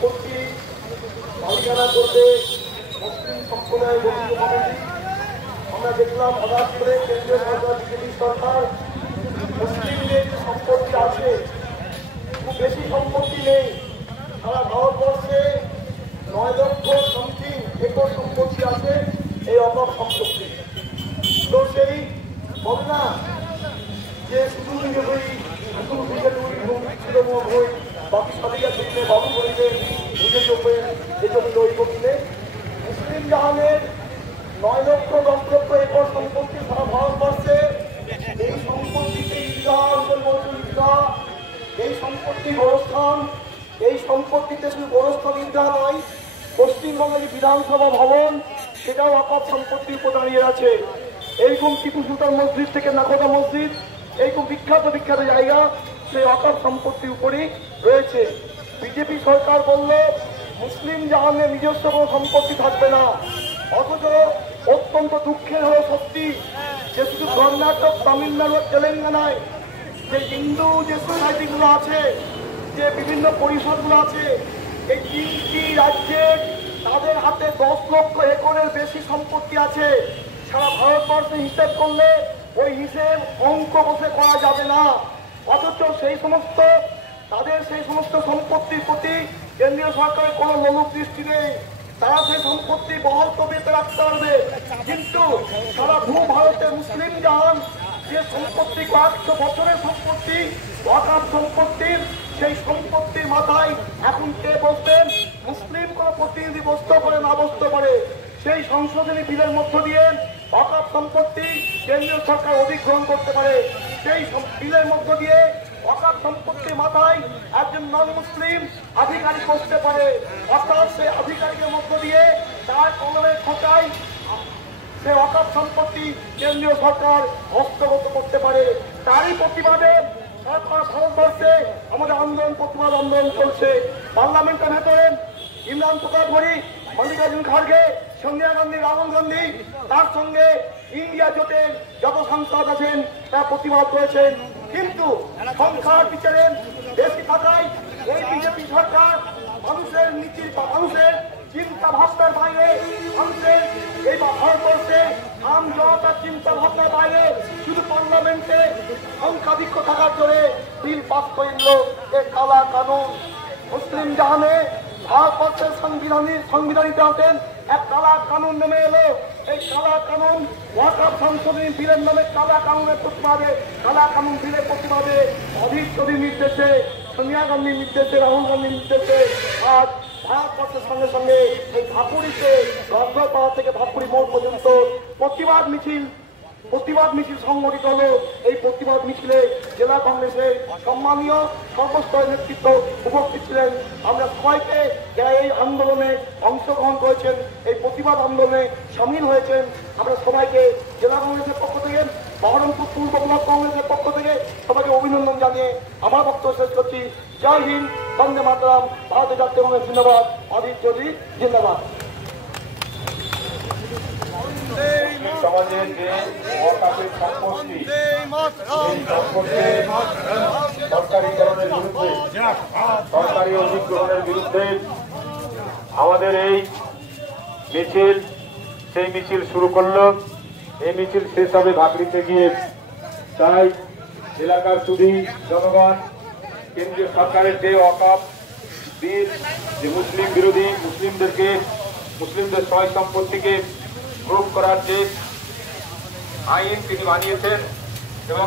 সম্পত্তি মালিকানা করবে মুসলিম সম্প্রদায় গঠিত কমিটি। আমরা দেখলাম হঠাৎ করে কেন্দ্রীয় সরকার বিজেপি সরকার মুসলিমদের যে সম্পত্তি আছে, খুব বেশি সম্পত্তি নেই, সারা ভারতবর্ষে 9 লক্ষ সামথিং একর সম্পত্তি আছে, এই অভাব সম্পত্তি। তো সেই বলে না যে শুধু বই শুধু ছিল বই বাকি সাদিকা দিলে বাবু বলিলে বুঝে চলবে এই জন্য ওই কমিলে মুসলিম জাহানের 9 লক্ষ 10 লক্ষ একর সম্পত্তি সারা ভারতবর্ষে। এই সম্পত্তিতে এই সম্পত্তি গোরস্থান, এই সম্পত্তিতে শুধু গোরস্থান ঈদগাহ নয়, পশ্চিমবঙ্গের বিধানসভা ভবন সেটাও ওয়াকফ সম্পত্তির উপর দাঁড়িয়ে আছে। এইরকম টিপু সুলতান মসজিদ থেকে নাখোদা মসজিদ, এইরকম বিখ্যাত বিখ্যাত জায়গা সেই ওয়াকফ সম্পত্তির উপরই রয়েছে। বিজেপি সরকার বলল মুসলিম জাহানের নিজস্ব কোনো সম্পত্তি থাকবে না, অথচ অত্যন্ত দুঃখের হলো সত্যি যে শুধু কর্ণাটক, তামিলনাড়ু, তেলেঙ্গানায় যে হিন্দু যে সোসাইটিগুলো আছে, যে বিভিন্ন পরিষদগুলো আছে, এই 3টি রাজ্যে তাদের হাতে 10 লক্ষ একরের বেশি সম্পত্তি আছে। সারা ভারতবর্ষে হিসেব করলে ওই হিসেব অঙ্ক বসে করা যাবে না, অথচ সেই সমস্ত সম্পত্তির প্রতি কেন্দ্রীয় সরকারের কোনো লোলুপ দৃষ্টি নেই। তারা সেই সম্পত্তি বহল তবিয়তে রাখতে পারবে, কিন্তু সারা ভারতে মুসলিম জাহান যে সম্পত্তি 100 বছরের সম্পত্তি ওয়াকফ সম্পত্তির, সেই সম্পত্তির মাথায় এখন কে বসবেন? মুসলিম কোন প্রতিনিধি বসতে পারে না বসতে পারে। সেই সংশোধনী বিলের মধ্য দিয়ে ওয়াকফ সম্পত্তি কেন্দ্রীয় সরকার অধিগ্রহণ করতে পারে। সেই বিলের মধ্য দিয়ে ওয়াকফ সম্পত্তির মাথায় একজন নন মুসলিম আধিকারিক বসতে পারে, অর্থাৎ সেই আধিকারিকের মধ্য দিয়ে তার কলমের খোঁচায় সে ওয়াকফ সম্পত্তি কেন্দ্রীয় সরকার হস্তগত করতে পারে। তারই প্রতিবাদে ভারতবর্ষে আমাদের প্রতিবাদ আন্দোলন চলছে। পার্লামেন্টের ভেতরে ইমরান প্রতাপগড়ি, মল্লিকার্জুন খাড়গে, সোনিয়া গান্ধী, রাহুল গান্ধী, তার সঙ্গে ইন্ডিয়া জোটের যত সাংসদ আছেন তারা প্রতিবাদ করেছেন, কিন্তু সংখ্যার বিচারে বেশি থাকায় এই বিজেপি সরকার মানুষের চিন্তা ভাবনার বাইরে, মানুষের এই ভারতবর্ষে আম জনতার চিন্তা ভাবনার বাইরে শুধু পার্লামেন্টে সংখ্যাধিক্য থাকার জন্য বিল পাস করল এই কালা কানুন। মুসলিম জাহানে ভারতবর্ষের সংবিধানিতে আছেন এক কালা কানুন নেমে এলো। এই কালা কানুন ওয়াকফ সংশোধনী বিলের নামে কালা কানুনের প্রতিবাদে, কালা কানুন বিলের প্রতিবাদে অধীর চৌধুরীর নির্দেশে, সোনিয়া গান্ধীর নির্দেশে, রাহুল গান্ধীর নির্দেশে আজ ভারতবর্ষের সঙ্গে সঙ্গে এই ভাপুরিতে রথপাড়া থেকে ভাপুরি মোড় পর্যন্ত প্রতিবাদ মিছিল সংগঠিত হলো। এই প্রতিবাদ মিছিলে জেলা কংগ্রেসের সম্মানীয় সর্বস্তরের নেতৃত্ব উপস্থিত ছিলেন। আমরা সবাইকে যারা এই আন্দোলনে অংশগ্রহণ করেছেন, এই প্রতিবাদ আন্দোলনে সামিল হয়েছেন, আমরা সবাইকে জেলা কংগ্রেসের পক্ষ থেকে, বহরমপুর পূর্ব ব্লক কংগ্রেসের পক্ষ থেকে সবাইকে অভিনন্দন জানিয়ে আমার বক্তব্য শেষ করছি। জয় হিন্দ, বন্দে মাতরম, ভারতীয় জাতীয় কংগ্রেস জিন্দাবাদ, অধীর চৌধুরী জিন্দাবাদ। সমাজের যে ওয়াকফের সম্পত্তি, এই সম্পত্তি সরকারিকরণের বিরুদ্ধে, সরকারি অধিগ্রহণের বিরুদ্ধে আমাদের এই মিছিল, সেই মিছিল শুরু করলো। এই মিছিল শেষ হবে ভাকরিতে গিয়ে। তাই এলাকার সুধী জনগণ কেন্দ্রীয় সরকারের যে ওয়াকফ বিল, যে মুসলিম বিরোধী, মুসলিমদের সয় সম্পত্তিকে প্রয়োগ করার যে আইন তিনি বানিয়েছেন এবং